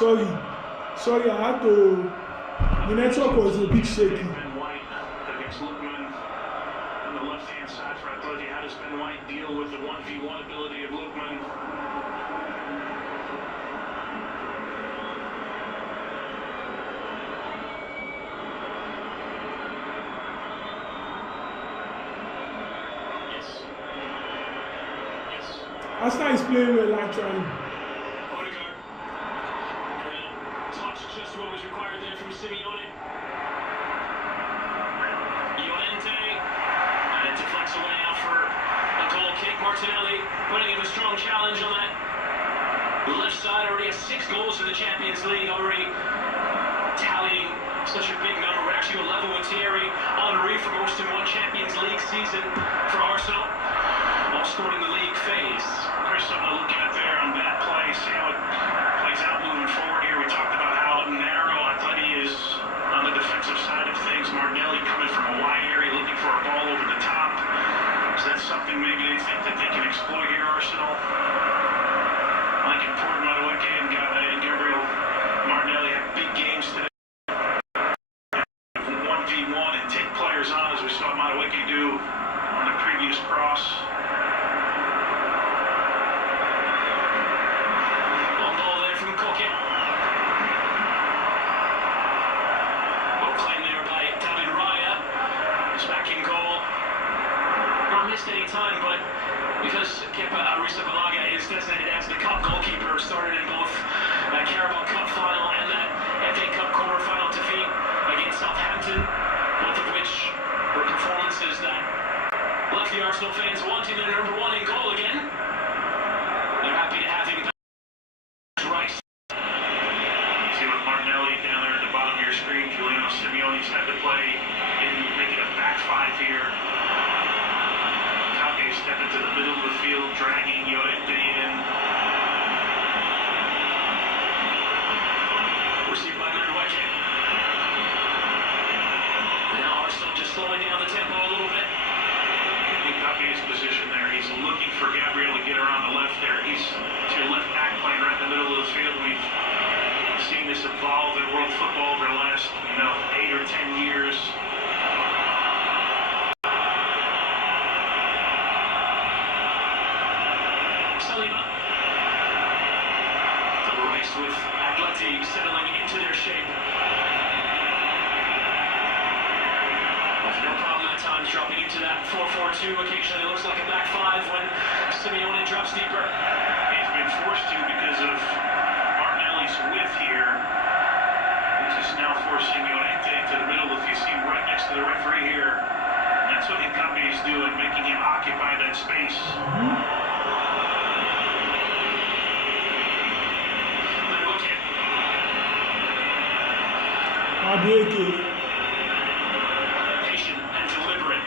Sorry, I had to. The network was a bit shaky. Ben White against Lookman on the left-hand side for Atleti. How does Ben White deal with the 1v1 ability of Lookman? Arsenal is playing well actually. Odegaard. Touch just what was required there from Simeone. Llorente. And it deflects away out for a goal kick. Martinelli putting in a strong challenge on that left side. Already has 6 goals in the Champions League. Already tallying such a big number. We're actually level with Thierry Henry for most in one Champions League season for Arsenal. All scored in the league phase. Chris, something to look at there on that play. See how it plays out moving forward here. We talked about how narrow Atleti is on the defensive side of things. Martinelli coming from a wide area looking for a ball over the top. Is that something maybe they think that they can exploit here, Arsenal? I think important Madueke and Gabriel Martinelli have big games today. 1v1 and take players on, as we saw Madueke do on the previous cross. Long ball there from Koke. Well claimed there by David Raya. He's back in goal. Not missed any time, but because Kepa Arrizabalaga is designated as the cup goalkeeper, started in both that Carabao Cup final and that FA Cup quarter-final defeat against Southampton, both of which were performances that left the Arsenal fans wanting their number 1 in goal again. They're happy to have him back. Rice. See with Martinelli down there at the bottom of your screen. Giuliano Simeone's had to play in making a back 5 here. Kake stepping to the middle of the field, dragging Llorente in. Received by Madueke. Now Arsenal just slowing down the tempo a little bit. Kake's position there. He's looking for Gabriel to get around the left there. He's to your left back playing right in the middle of the field. We've seen this evolve in world football over the last, 8 or 10 years. Saliba. The race with Atleti settling into their shape. No problem at times dropping into that 4-4-2. Occasionally looks like a back 5 when Simeone drops deeper. He's been forced to because of Martinelli's width here. He's just now forcing Llorente to the middle, if you see right next to the referee here. That's what Incapi is doing, making him occupy that space. Madueke.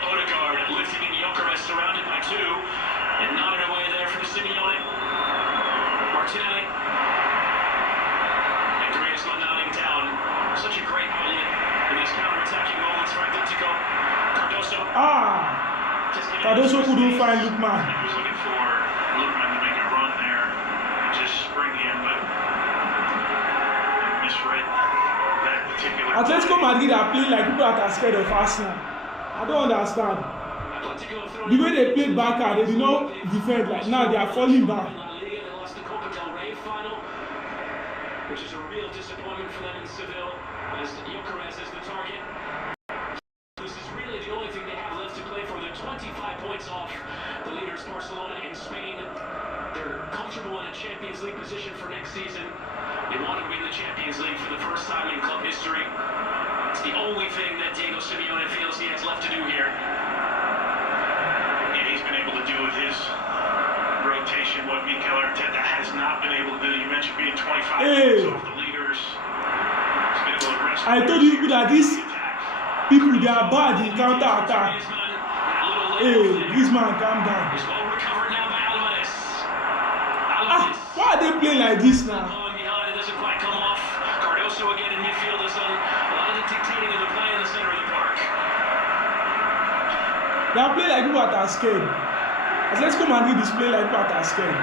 Odegaard lifting in Gyökeres, surrounded by 2, and nodded away there from Simeone. Martinelli. And Griezmann nodding down. Such a great outlet in these counter-attacking moments for Atletico. Cardoso. Cardoso couldn't find Lookman. He was looking for Lookman to make a run there and just spring in, but misread that particular. Atletico Madrid are playing like people that are scared of Arsenal. I don't understand. The way they played back, they did not defend. Like now, they are falling back. They lost the Copa del Rey final, which is a real disappointment for them in Seville, as Gyökeres is the target. This is really the only thing they have left to play for. They're 25 points off the leaders, Barcelona in Spain. They're comfortable in a Champions League position for next season. They want to win the Champions League for the first time in club history. It's the only thing that Diego Simeone feels he has left to do here. And he's been able to do with his rotation what Mikel Arteta has not been able to do. You mentioned being 25 points off the leaders. I told you that these people, they are bad in counter-attack. Hey, Griezmann, calm down. Why are they playing like this now? It doesn't quite come off. Cardoso again in midfield has done a lot of the dictating of the play in the center of the park. They are playing like people that are scared. Atletico Madrid is playing like people that are scared.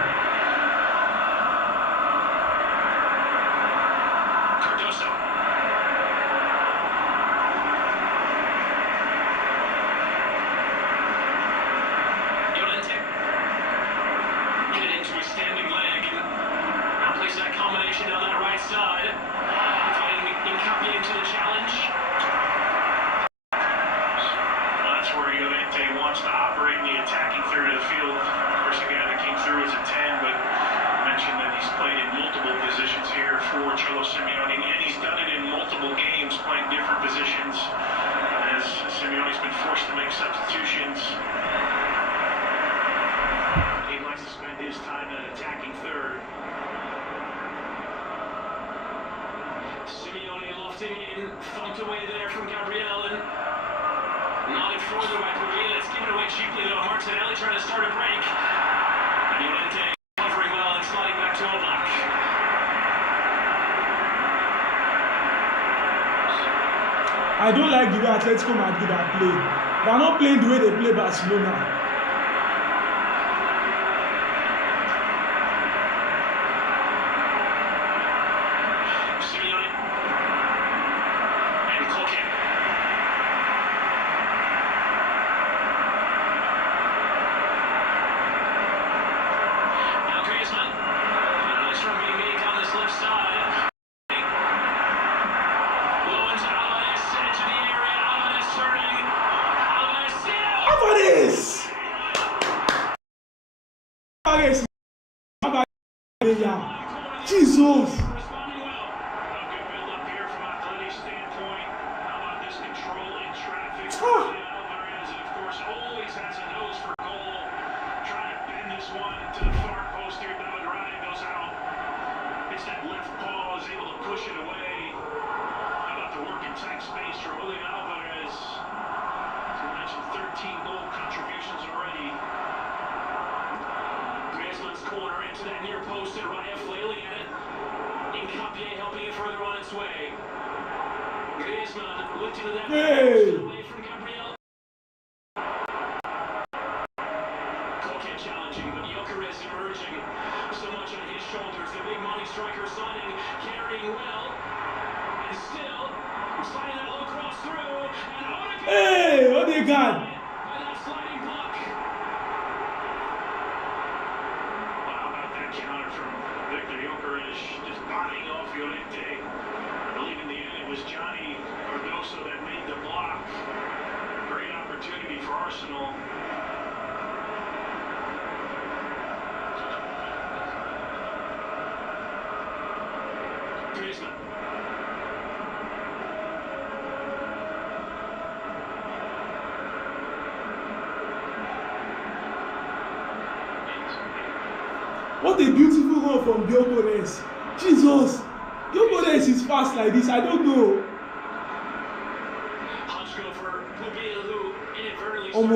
wants to operate in the attacking third of the field. Of course, the guy that came through was a 10, but mentioned that he's played in multiple positions here for Cholo Simeone, and he's done it in multiple games, playing different positions, as Simeone's been forced to make substitutions. He likes to spend his time in attacking third. Simeone lofting in, thumped away there from Gabriel, and nodded further by Puglia. Let's give it away cheaply though. Martinelli trying to start a break. And Llorente covering well and sliding back to Oblak. I don't like the way Atletico Madrid are playing. They are not playing the way they play Barcelona. Jesus! Hey! Challenging, but Jokeres emerging. So much on his shoulders. The big money striker signing, carrying well, and still sliding that low cross through. And Odegaard! Hey, Odegaard! By that sliding block. How about that counter from Victor Jokeres, just bodying off Llorente. I believe in the end it was Johnny Cardoso that made the block. Great opportunity for Arsenal. Griezmann. What a beautiful run from Jokeres. Jesus! Jokeres is fast like this, I don't know. Omo.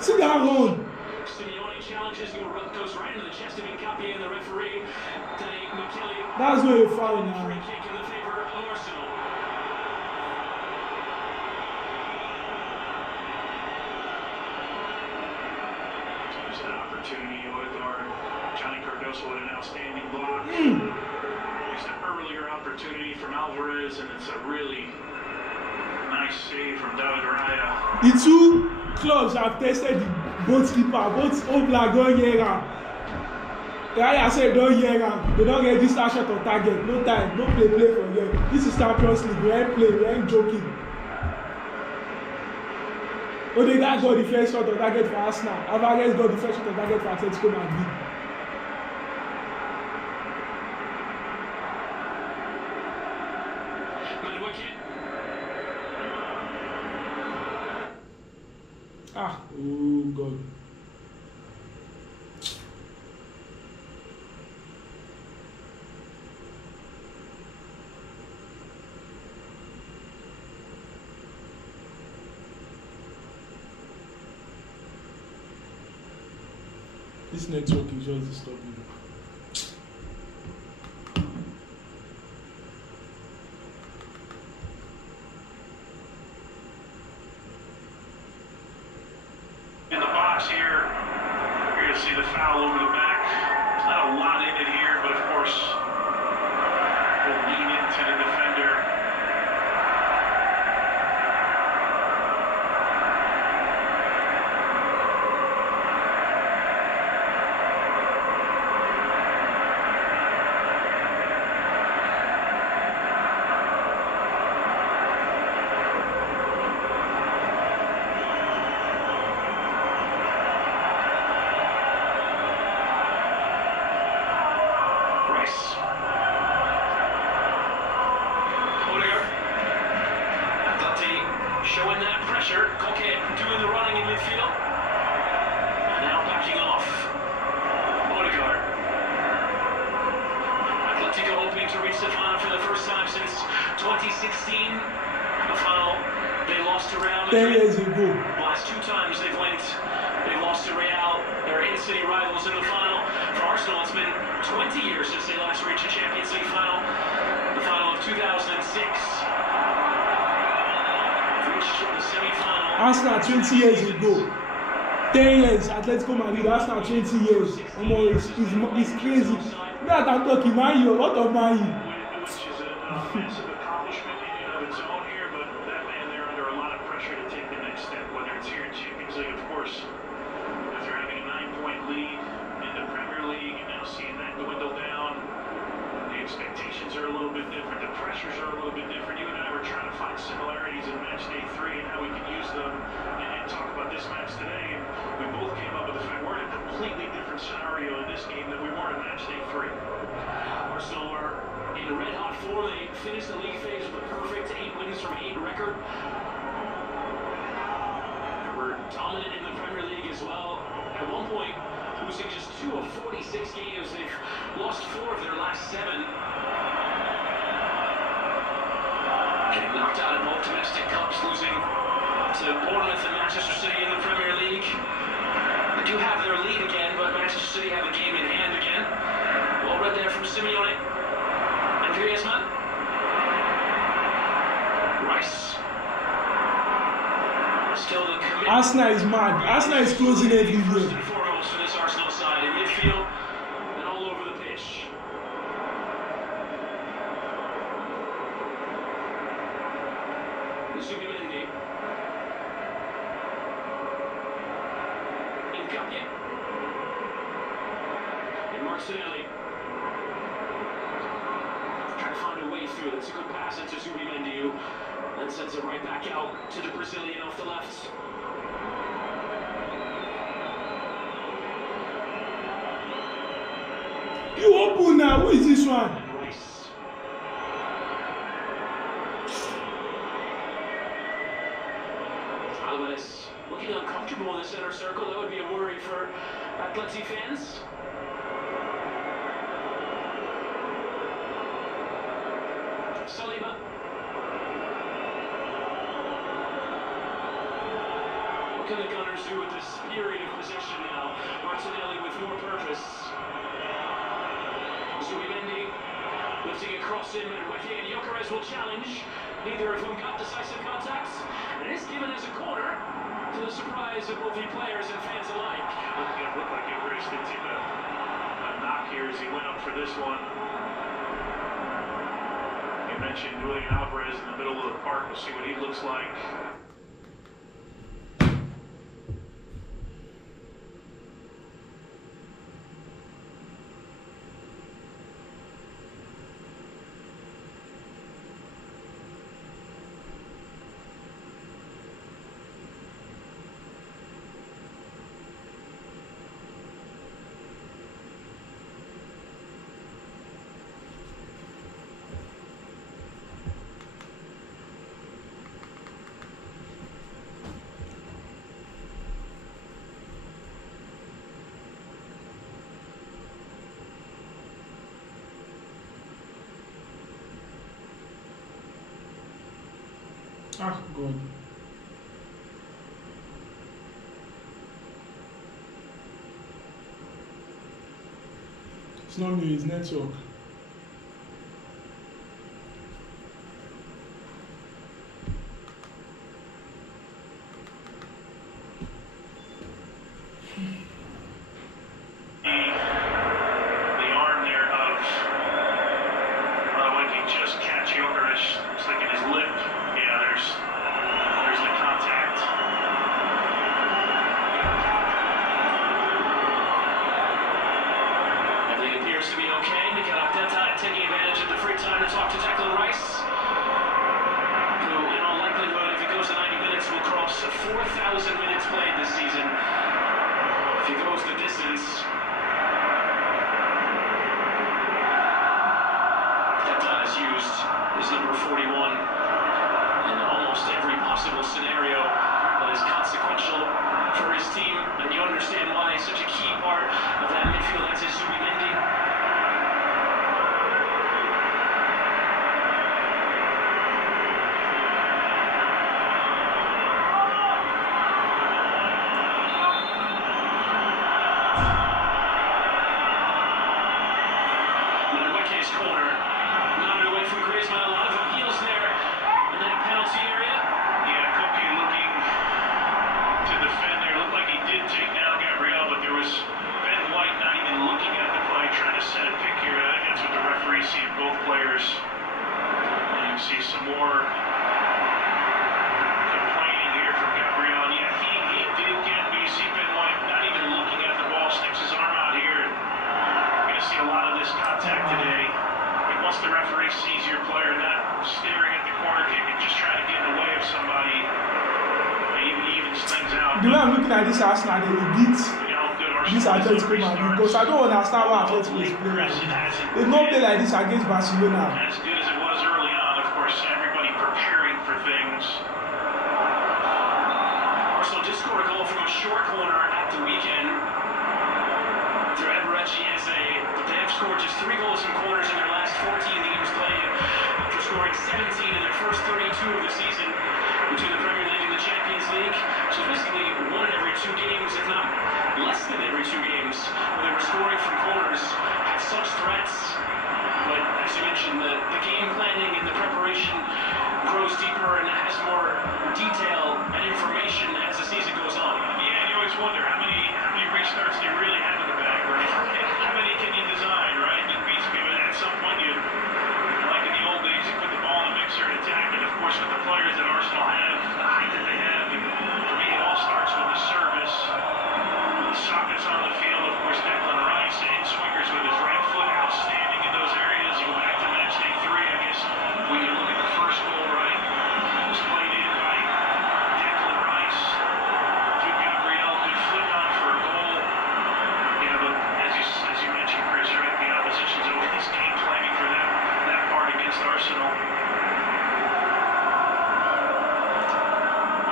See that run. Simeone challenges, goes right into the chest of Nkapie and the referee. That's where you foul now. Free kick in the favor of Arsenal. There's an opportunity, Odegaard. Johnny Cardoso with an outstanding block. There's an earlier opportunity from Alvarez, and it's a really nice save from David Raya. The two clubs have tested both keeper, both Oblak and Yera. Raya said don't hear am, they don't get this shot on target, no time, no play for them. This is Champions League, we ain't play, we ain't joking. Odegaard got the first shot on target for Arsenal, Alvarez got the first shot on target for Atletico Madrid. Oh God. This network is just disturbing. In the box here, you're going to see the foul over the back. There's not a lot in it here, but of course, we'll lean into the defender. showing that pressure. Koke doing the running in midfield. And now backing off. Odegaard. Atletico hoping to reach the final for the first time since 2016. The final they lost to Real Madrid. 10 years ago. The last 2 times they've lost to Real. They're in-city rivals in the final. For Arsenal, it's been 20 years since they last reached a Champions League final. The final of 2006. The semi-final. Arsenal 20 years ago. 10 years. Atletico Madrid. Arsenal 20 years. It's crazy. That I'm talking Man U. What of Man U? Which is a massive accomplishment in and of its own here, but that man, they're under a lot of pressure to take the next step, whether it's here in Champions League, of course. After having a 9-point lead in the Premier League, and now seeing that dwindle down, the expectations are a little bit different, the pressures are a little bit different. You and I were trying to find similarities in match day 3 and how we can use them and talk about this match today. And we both came up with the fact we're in a completely different scenario in this game than we were in match day 3. Arsenal are in red-hot form. They finished the league phase with a perfect 8 wins from 8 record. They were dominant in the Premier League as well. At one point, losing just 2 of 46 games. They've lost 4 of their last 7. Getting knocked out in both domestic cups, losing to Bournemouth and Manchester City in the Premier League. They do have their lead again, but Manchester City have a game in hand again. Well read there from Simeone. And Griezmann. Rice. Still the commitment. Arsenal is mad. Arsenal is closing every First year. and foremost for this Arsenal side in midfield and all over the pitch. Zubimendi. Incapie. And Martinelli. Trying to find a way through. That's a good pass into Zubimendi, who then sends it right back out to the Brazilian off the left. You open now. Who is this one? And Rice. Alvarez looking uncomfortable in the center circle. That would be a worry for Atleti fans. Saliba. What can the Gunners do with this period of possession now? Martinelli with more purpose. Zubimendi lifting a cross in, and Weke and Gyökeres will challenge. Neither of whom got decisive contacts. And it is given as a corner to the surprise of both the players and fans alike. It looked like Gyökeres did take a knock here as he went up for this one. You mentioned Julian Alvarez in the middle of the park. We'll see what he looks like. Ah, God. It's not me, it's network. The arm there of when he just catch Gyökeres. Looks like in his lip. Yeah, there's the contact. Everything appears to be okay. Mikel Arteta taking advantage of the free time to talk to Declan Rice, who, in all likelihood, if he goes to 90 minutes, will cross 4,000 minutes played this season. If he goes the distance. Arteta has used his number 41 in almost every possible scenario. understand why such a key part of that midfield as is Zubimendi. Madueke's corner. Nodded away from Griezmann. A lot of appeals there in that penalty area. Yeah, Cookie looking to defend there. Looked like he did take down Gabriel, but there was Ben White not even looking at the play, trying to set a pick here. I think that's what the referee see in both players. And you can see some more complaining here from Gabriel. And yeah, he did get, but you see Ben White not even looking at the ball, sticks his arm out here. You're going to see a lot of this contact today. And once the referee sees your player not staring at the corner kick and just trying to get in the way of somebody, he evens things out. The way I'm looking at this Arsenal, they will beat You know, good this Arsenal Atletico Madrid because I don't understand why Atletico is playing like this. They've not played like this against Barcelona. As good as it was early on, of course, everybody preparing for things. Arsenal did score a goal from a short corner at the weekend through Eberechi Eze, but they have scored just 3 goals from corners in their last 14 games played, after scoring 17 in their first 32 of the season between the Premier League and the Champions League. So basically 1 in every 2 games, if not less than every 2 games, where they were scoring from corners, had such threats. But as you mentioned, the game planning and the preparation grows deeper and has more detail and information as the season goes on. Yeah, and you always wonder how many restarts do you really have in the bag, right? How many can you design, right? It beats me, but at some point you, like in the old days, you put the ball in the mixer and attack, and of course with the players that Arsenal have, the height that they have, and for me it all starts with the service. The sockets on the field, of course, Declan Rice, in swingers with his right foot, outstanding in those areas. You go back to match day 3, I guess, we can look at the first goal, right? It was played in by Declan Rice to Gabriel, good flick on for a goal. You know, but as you mentioned, Chris, right, the opposition's always game planning for that part against Arsenal.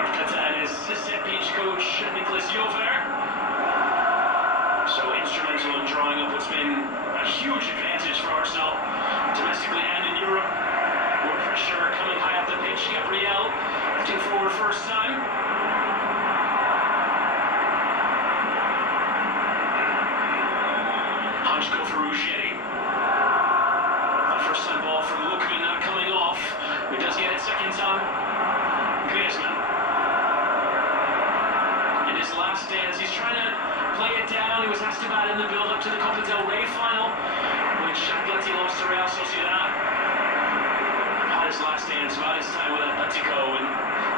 Arteta and his set piece coach, Nicolas Jover, so instrumental in drawing up what's been a huge advantage for Arsenal, domestically and in Europe. More pressure coming high up the pitch. Gabriel lifting forward first time. Hunchko for Ruggeri. The first time ball from Lookman not coming off. He does get it second time. Griezmann. In his last dance, he's trying to play it down. He was asked about it in the build-up to the Copa del Rey final, which Atleti lost to Real Sociedad. About his last dance, about his time with Atletico, and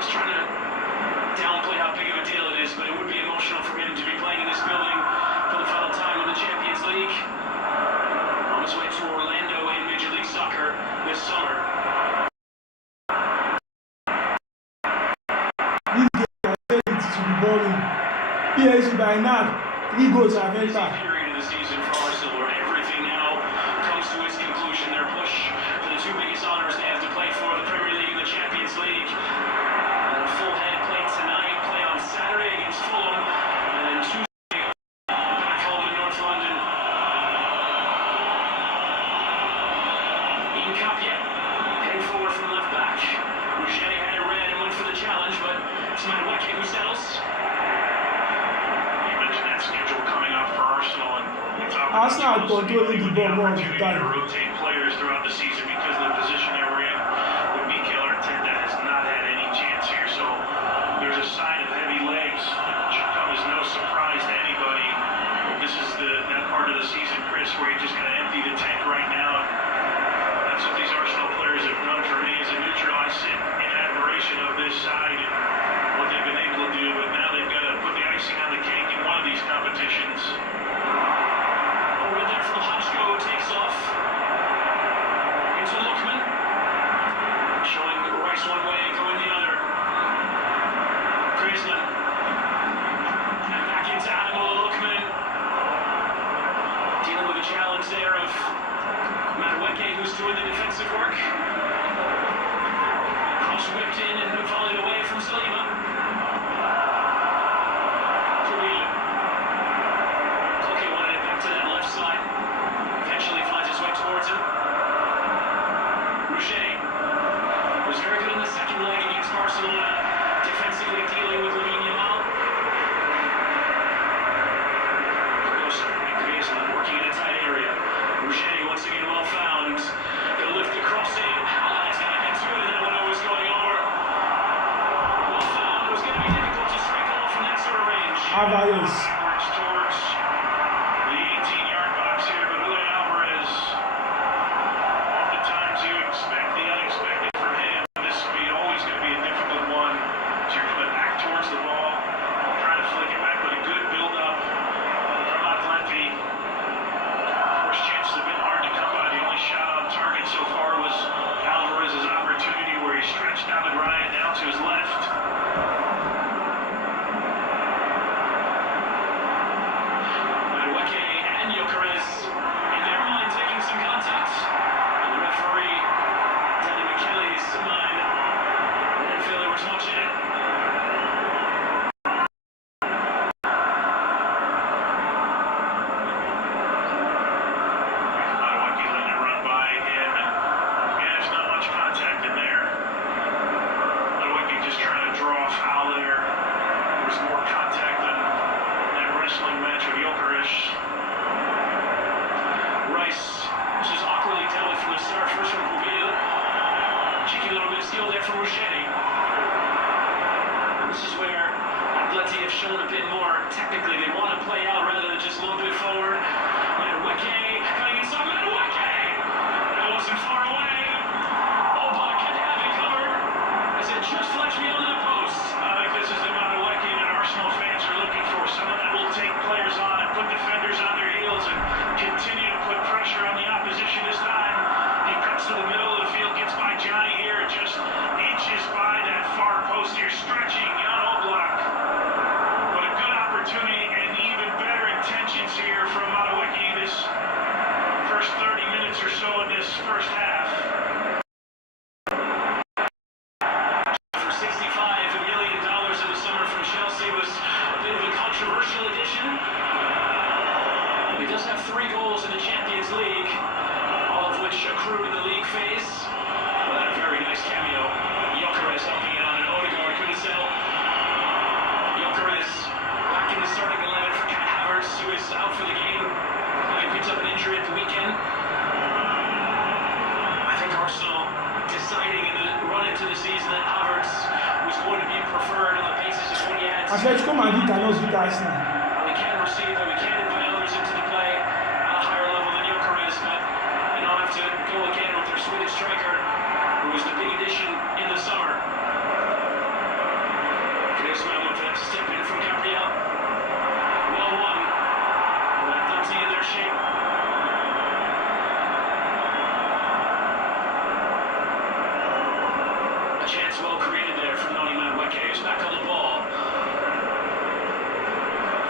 he's trying to downplay how big of a deal it is, but it would be emotional for him to be playing in this building for the final time in the Champions League. On his way to Orlando in Major League Soccer this summer. This game to be boring. PSG by now, 3 goals are Busy better. period of the season for Arsenal, where everything now comes to its conclusion. Their push for the 2 biggest honors they have to play for, the Premier League and the Champions League. And a full head play tonight, play on Saturday against Fulham, and then Tuesday back home in North London. Ian Kapia heading forward from left back. Ruggeri had it red and went for the challenge, but it's Madueke who settles. That schedule coming up for Arsenal, and it's Arsenal are controlling the ball more of the to time. rotate players throughout the season because of the position that we're in. With Mikel Arteta has not had any chance here, so there's a sign of heavy legs. It should come as no surprise to anybody. This is that part of the season, Chris, where you just got to empty the tank right now. That's what these Arsenal players have done for me as a neutral. I sit in admiration of this side and what they've been able to do, but now they've got to put the icing on the cake in one of these competitions. Over there from Hunchko, takes off into Lookman, showing Rice one way, going the other. Griezmann, and back into Animal. Lookman, dealing with a challenge there of Madueke, who's doing the defensive work. Cross whipped in and volleyed away from Salima. Alvarez. backwards towards the 18-yard box here, but Julian Alvarez, oftentimes you expect the unexpected from him. This would be always going to be a difficult one. So you're coming back towards the ball, trying to flick it back, but a good build-up from Atleti. Of course, chances have been hard to come by. The only shot on target so far was Alvarez's opportunity where he stretched David Ryan down to his left. And Gyökeres, in their mind, taking some contact. And the referee, Danny McKelly's mind, didn't feel there was much in it. Madueke letting it run by him, and there's not much contact in there. Madueke just trying to draw a foul there. There was more contact than that wrestling match with Gyökeres. Rice, which is awkwardly dealt with from the start. First from Puvil. Cheeky little bit of skill there from Ruschetti. This is where Atleti have shown a bit more technically. They want to play out rather than just lump it forward. Madueke coming inside. Madueke! That wasn't far away. Oblak had to have it covered as it just flashed beyond that post. I think this is the Madueke that Arsenal fans are looking for. Someone that will take players on and put defenders on their heels and continue to put pressure on the opposition. This time, he cuts to the middle of the field, gets by Johnny here, and just inches by that far post here, stretching Jan Oblak. But a good opportunity and even better intentions here from Madueke this first 30 minutes or so in this first half. For $65 million in the summer from Chelsea was a bit of a controversial addition. He does have 3 goals in the Champions League, all of which accrued in the league phase. Well, that a very nice cameo. Gyökeres helping out, and Odegaard couldn't settle. Gyökeres back in the starting 11 for Kai Havertz, who is out for the game. He picked up an injury at the weekend. I think Arsenal deciding in the run into the season that Havertz was going to be preferred on the basis of what he had. Atletico Madrid cannot beat Arsenal. We can receive and we can invite others into the play at a higher level than Gyökeres, but they don't have to go again with their Swedish striker, who was the big addition in the summer. Griezmann with a step in from Gabriel. Well won. That Atleti in their shape. A chance well created there from Noni Madueke, who's back on the ball.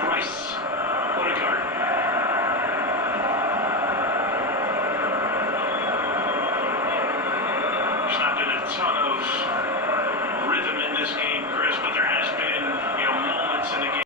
Rice, Odegaard. There's not been a ton of rhythm in this game, Chris, but there has been, moments in the game.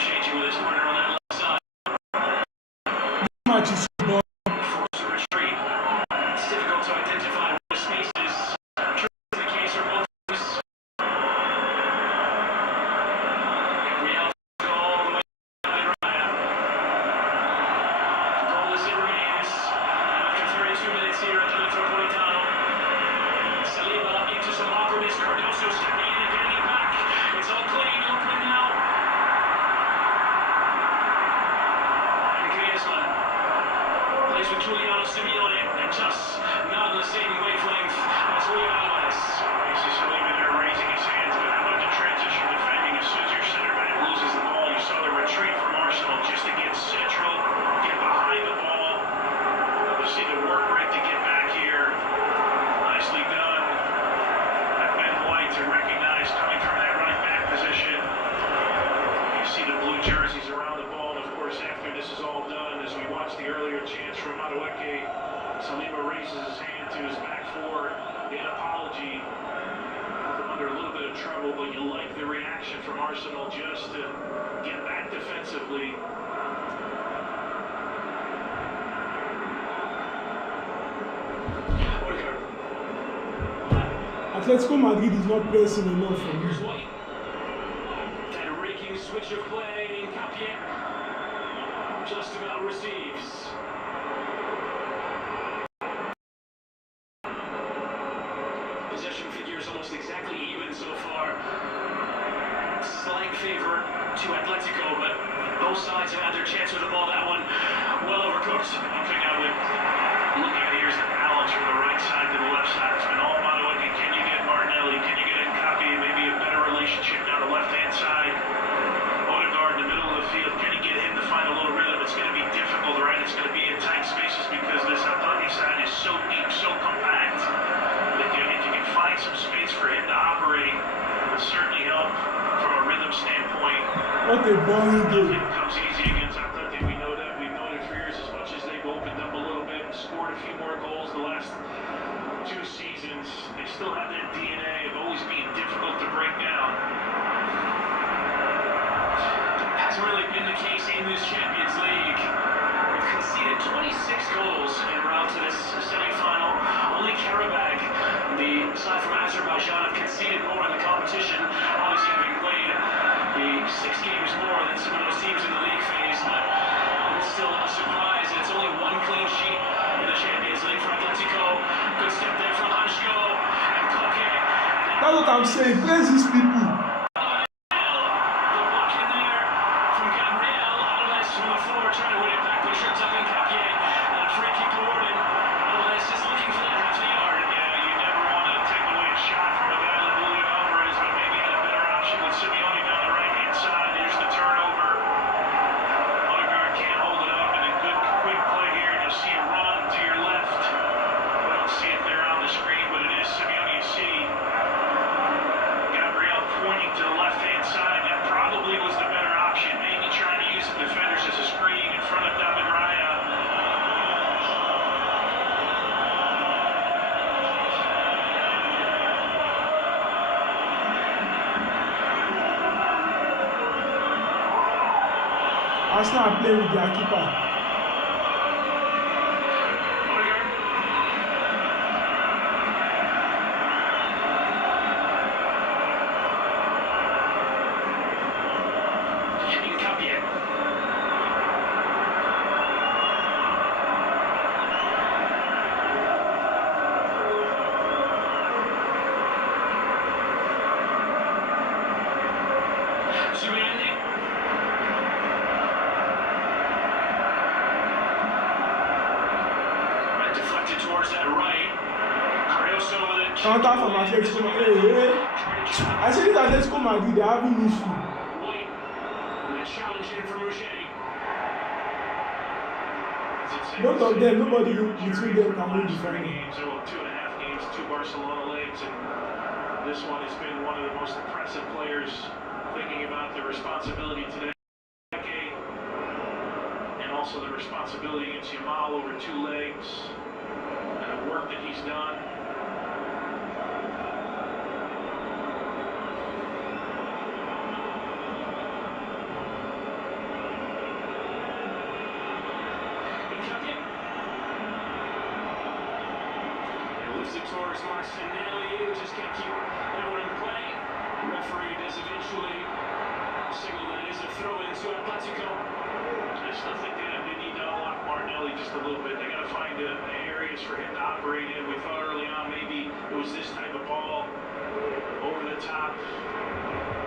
Changing with his partner on that left side. Match is so Force a retreat. It's difficult to identify where the space is. True is the case for both teams. Gabriel go all the way to Raya. Goalless it remains. After 32 minutes here at the Metropolitano. Saliba into some awkwardness. Cardoso stepping in and getting it back. It's all clean, open now. And Griezmann. Arsenal just to get back defensively. Atletico Madrid is not pressing enough for me. And a raking switch of play. Capie just about receives. Possession figures almost exactly even so far. Slight favor to Atletico, but both sides have had their chance with the ball. That one well overcooked. One thing I would look at here is the balance from the right side to the left side. It's been all about looking, can you get Martinelli? Can you get Capie? Maybe a better relationship down the left-hand side. Odegaard in the middle of the field. Can you get him to find a little rhythm? It's going to be difficult, right? It's going to be in tight spaces because this Atleti side is so deep, so compact. If you can find some space for him to operate, it will certainly help from a rhythm standpoint. What a boring game. It comes easy against Atleti. We know that. We've known it for years. As much as they've opened up a little bit and scored a few more goals the last 2 seasons, they still have that DNA of always being difficult to break down. Hasn't really been the case in this Champions League. We've conceded 26 goals en route to this semi-final. Only Karabakh, the side from Azerbaijan, have conceded more in the competition, obviously having played the 6 games more than some of those teams in the league phase, but it's still not a surprise. It's only 1 clean sheet in the Champions League for Atletico. Good step there from Hansko and Koke. That's what I'm saying. Praise these people. Trying to win it back, but trips up in Capie. And a free kick toward him. Alvarez just looking for that half a yard. Yeah, you never want to take away a shot from a guy like Julian Alvarez, but maybe had a better option with Simeone down the right-hand side. Here's the turnover. Odegaard can't hold it up, and a good quick play here. You'll see a run to your left. I don't see it there on the screen, but it is Simeone. You see Gabriel pointing to the left-hand side. That probably was the better option. Maybe trying to use the defenders as a screen in front of David Raya. Arsenal are playing with their keeper. Counter from Atletico Madrid. I see this Atletico Madrid, they are having issue. Both of them, nobody between them can win the final. 2.5 games, 2 Barcelona legs, and this one has been one of the most impressive players thinking about the responsibility today. And also the responsibility against Yamal over 2 legs, and the work that he's done. Towards Martinelli, who just can't keep everyone in play. The referee does eventually signal that is a throw into Atletico. I still think they need to unlock Martinelli just a little bit. They got to find areas for him to operate in. We thought early on maybe it was this type of ball over the top,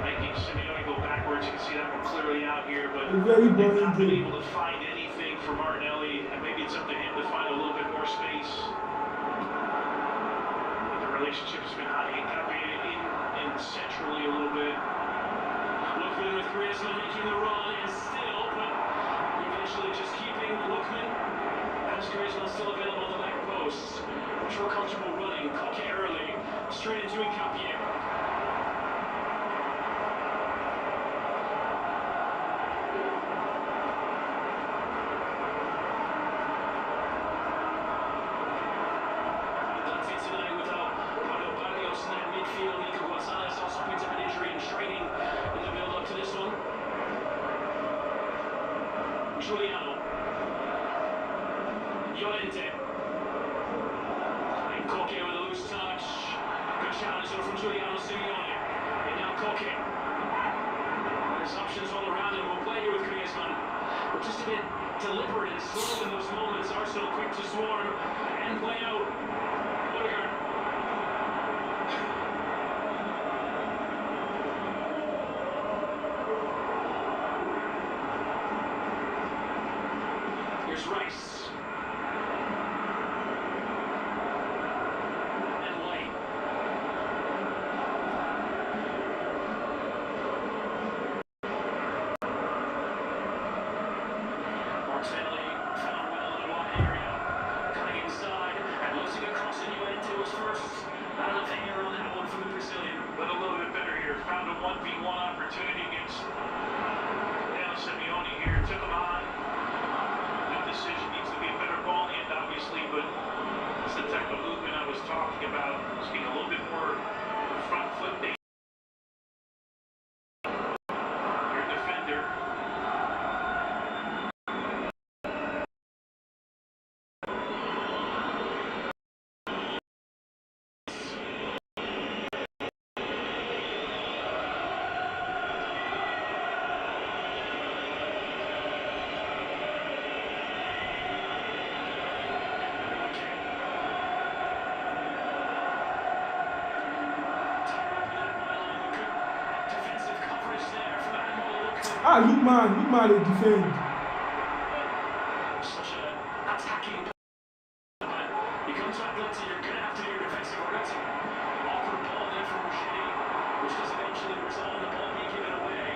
making Simeone go backwards. You can see that one clearly out here, but they've not been able to find anything for Martinelli, and maybe it's up to him to find a little bit more space. Relationship has been hot. In centrally a little bit. Lookman with Griezmann making the run, and still, but eventually just keeping Lookman as Griezmann still available on the back post. Much more comfortable running. Koke early, straight into Capie. Midfield, Nico Gonzalez also picked up an injury in training in the build-up Giuliano. Llorente. And Koke with a loose touch. Good challenge though from Giuliano Simeone. And now Koke. There's options all around him. We'll play here with Griezmann. But just a bit deliberate and slow in those moments. Arsenal quick to swarm and play out. Odegaard. Here's Rice. And White. Martinelli found well in a wide area. Cutting inside and losing across the Llorente was first. Not enough air on that one from the Brazilian. But a little bit better here. Found a 1v1 opportunity against Simeone here. Took him on. Good decision. Needs to be a better ball hand, obviously, but it's the type of movement I was talking about. Just being a little bit more front foot based. Your defender. Ah, look man, they defend. Such a attacking. But you come to Atleti, you're going to have to do your defensive work. Awkward ball there from Ruggeri, which does eventually result in the ball being given away.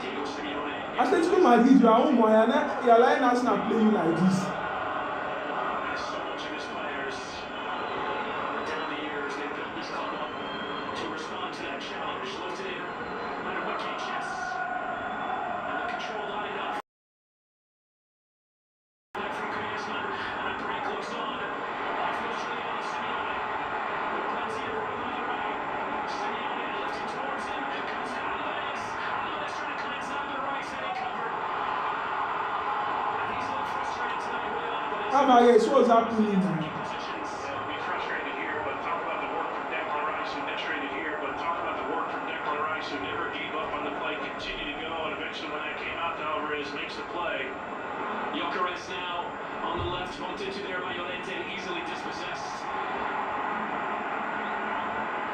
Diego Simeone. Atletico Madrid, you are home, you're letting Arsenal play you like this. As so much of his players down the years, they've built this club up to respond to that challenge. Lifted in under wicked chest. And the control not enough. Back from Griezmann, and a break looks on. Off goes Giuliano Simeone. With plenty of room on the right. Simeone lifting towards him. Comes to Alves. Alves trying to cleanse out the right side covered. And he's a little frustrated tonight with Alves. Alvarez, what's happening now? Be frustrated here, but talk about the work from Declan Rice, who frustrated here, but talk about the work from Declan Rice, who never gave up on the play, continued to go, and eventually when that came out, Alvarez makes the play. Gyökeres now on the left, bumped into there by Llorente and easily dispossessed.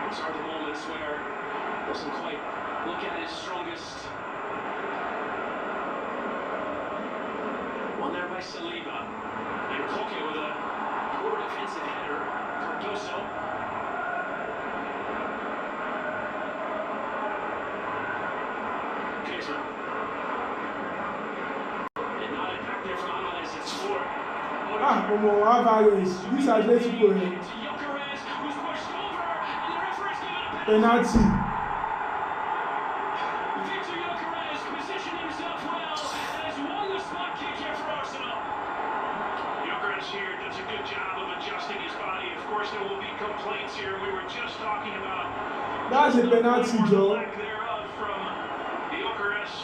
Those are the moments where doesn't quite look at his strongest. One there by Saliba. And Koke with a poor defensive header. Cardoso. Griezmann. And not a back there from Alvarez. It's four. Ah, Alvarez, this Atletico, To Gyökeres, who's pushed over, and the referee's given a penalty. Victor Gyökeres positioned himself well and has won the spot kick here for Arsenal. Gyökeres here does a good job of adjusting his body. Of course, there will be complaints here. We were just talking about That's a penalty, Joe. lack thereof from Gyökeres,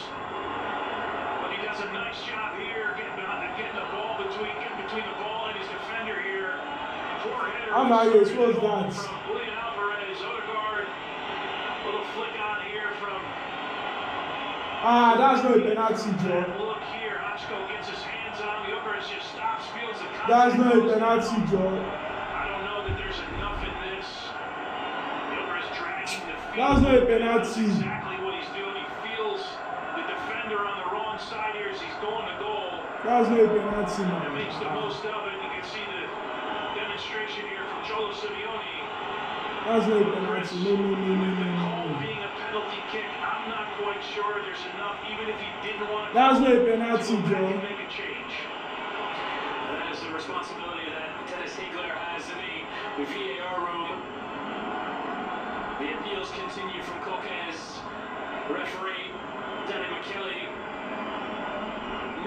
but he does a nice job here getting the ball between the ball and his defender here. Poor header. Alvarez, what's that? From Julian Alvarez, Odegaard. Little flick on here from. Ah, that's not a penalty, Joe. And look here, Hotchko gets his hands on Gyökeres, just stops, feels the contact. That's not a penalty, Joe. I don't know that there's enough in this. Gyökeres dragging the field. That's not a penalty. That's exactly what he's doing. He feels the defender on the wrong side here as he's going to goal. That's not a penalty, And makes the man. most of it. You can see the demonstration here from Cholo Simeone. That's not a penalty. No. With the call being a penalty kick, I'm not quite sure there's enough, even if he didn't want to. That's not a to penalty, go back Joe. and make a change. That is the responsibility that Dennis Hinkler has in the VAR room. The appeals continue from Koke's referee, Danny McKelly,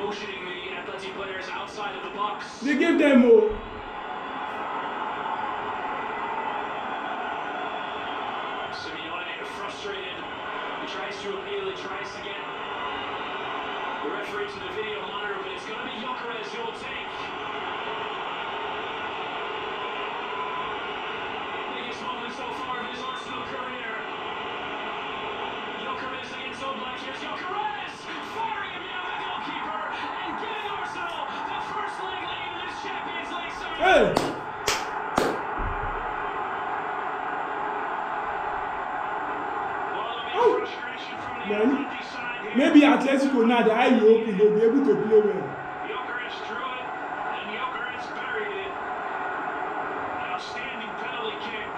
motioning the Atleti players outside of the box. They give them more. Simeone frustrated. He tries to appeal, he tries to get the referee to the video monitor, but it's going to be Gyökeres who will take biggest moment so far of his Arsenal career. Gyökeres against Oblak. Here's Gyökeres firing him down the goalkeeper and giving Arsenal the first leg lead in this Champions League semi. Hey! Man, maybe Atletico now, the eye will open, they'll be able to play well. Gyökeres drew it, and Gyökeres buried it. An outstanding penalty kick.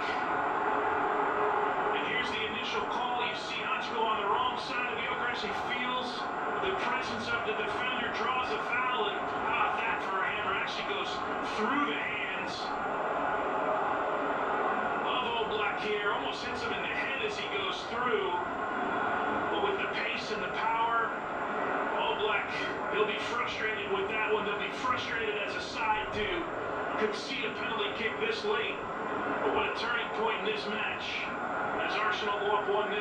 And here's the initial call. You see Hutchko on the wrong side of Gyökeres. He feels the presence of the defender, draws a foul, and that for a hammer actually goes through the hands of Oblak here. Almost hits him in the head as he goes through. With the pace and the power, Oblak, he'll be frustrated with that one. They'll be frustrated as a side to concede a penalty kick this late. But what a turning point in this match as Arsenal go up 1-0.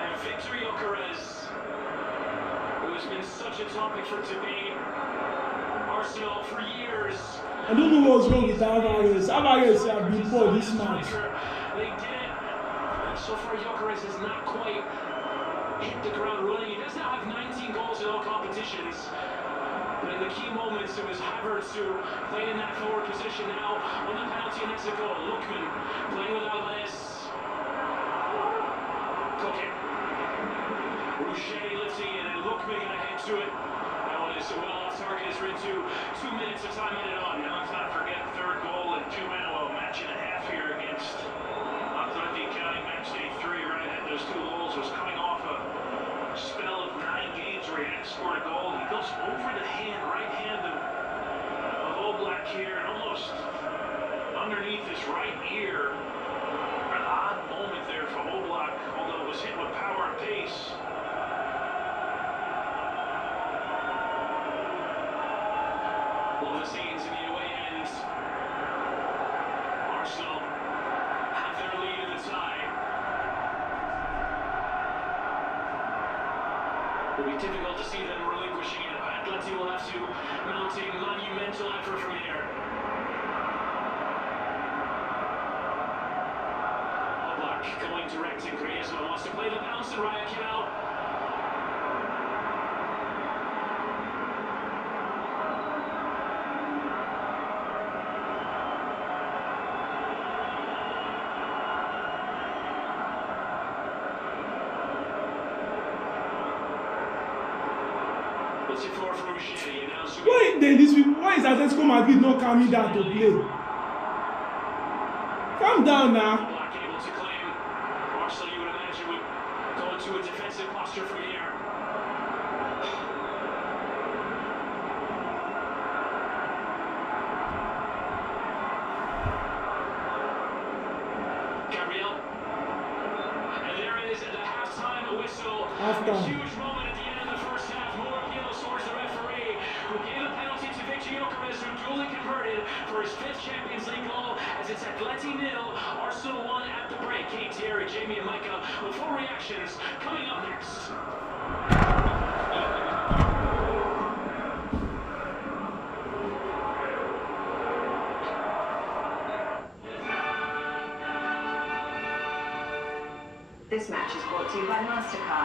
And Victor Gyökeres, who has been such a topic for debate, Arsenal for years. I don't know what's wrong with Alvarez. Alvarez have been poor this match. They did it. So far, Gyökeres has not quite hit the ground running. He does now have 19 goals in all competitions. But in the key moments, it was Havertz who played in that forward position. Now, on the penalty, and that's a goal. Lookman playing with Alvarez. Koke. Rouget lifting it, and Lookman got to head to it. That one is well off target. It's written to 2 minutes of time added on. And let's not forget third goal in 2 minutes, well, match and a half here against Atletico County match day 3. Right ahead, those 2 goals was coming off a spell of 9 games where he hadn't scored a goal. He goes over the hand, right hand of Oblak here, and almost underneath his right ear. An odd moment there for Oblak, although it was hit with power and pace. Well, the scenes in the away end. Arsenal have their lead in the tie. It will be difficult to see them relinquishing it. Atleti will have to mount a monumental effort from here. Oblak going direct, and Griezmann wants to play the bounce, and Raya came out. Why is Atletico Madrid not coming down to play? Calm down now. Oblak able to claim. Arsenal, you would imagine, would go into a defensive posture from here. Gabriel. And there it is at the halftime whistle. A huge moment at the end of the first half. More appeals towards the referee, who gave a penalty to Victor Gyökeres, who duly converted for his 5th Champions League goal, as it's Atleti 0, Arsenal 1 at the break. Kate, Thierry, Jamie, and Micah with full reactions coming up next. This match is brought to you by MasterCard.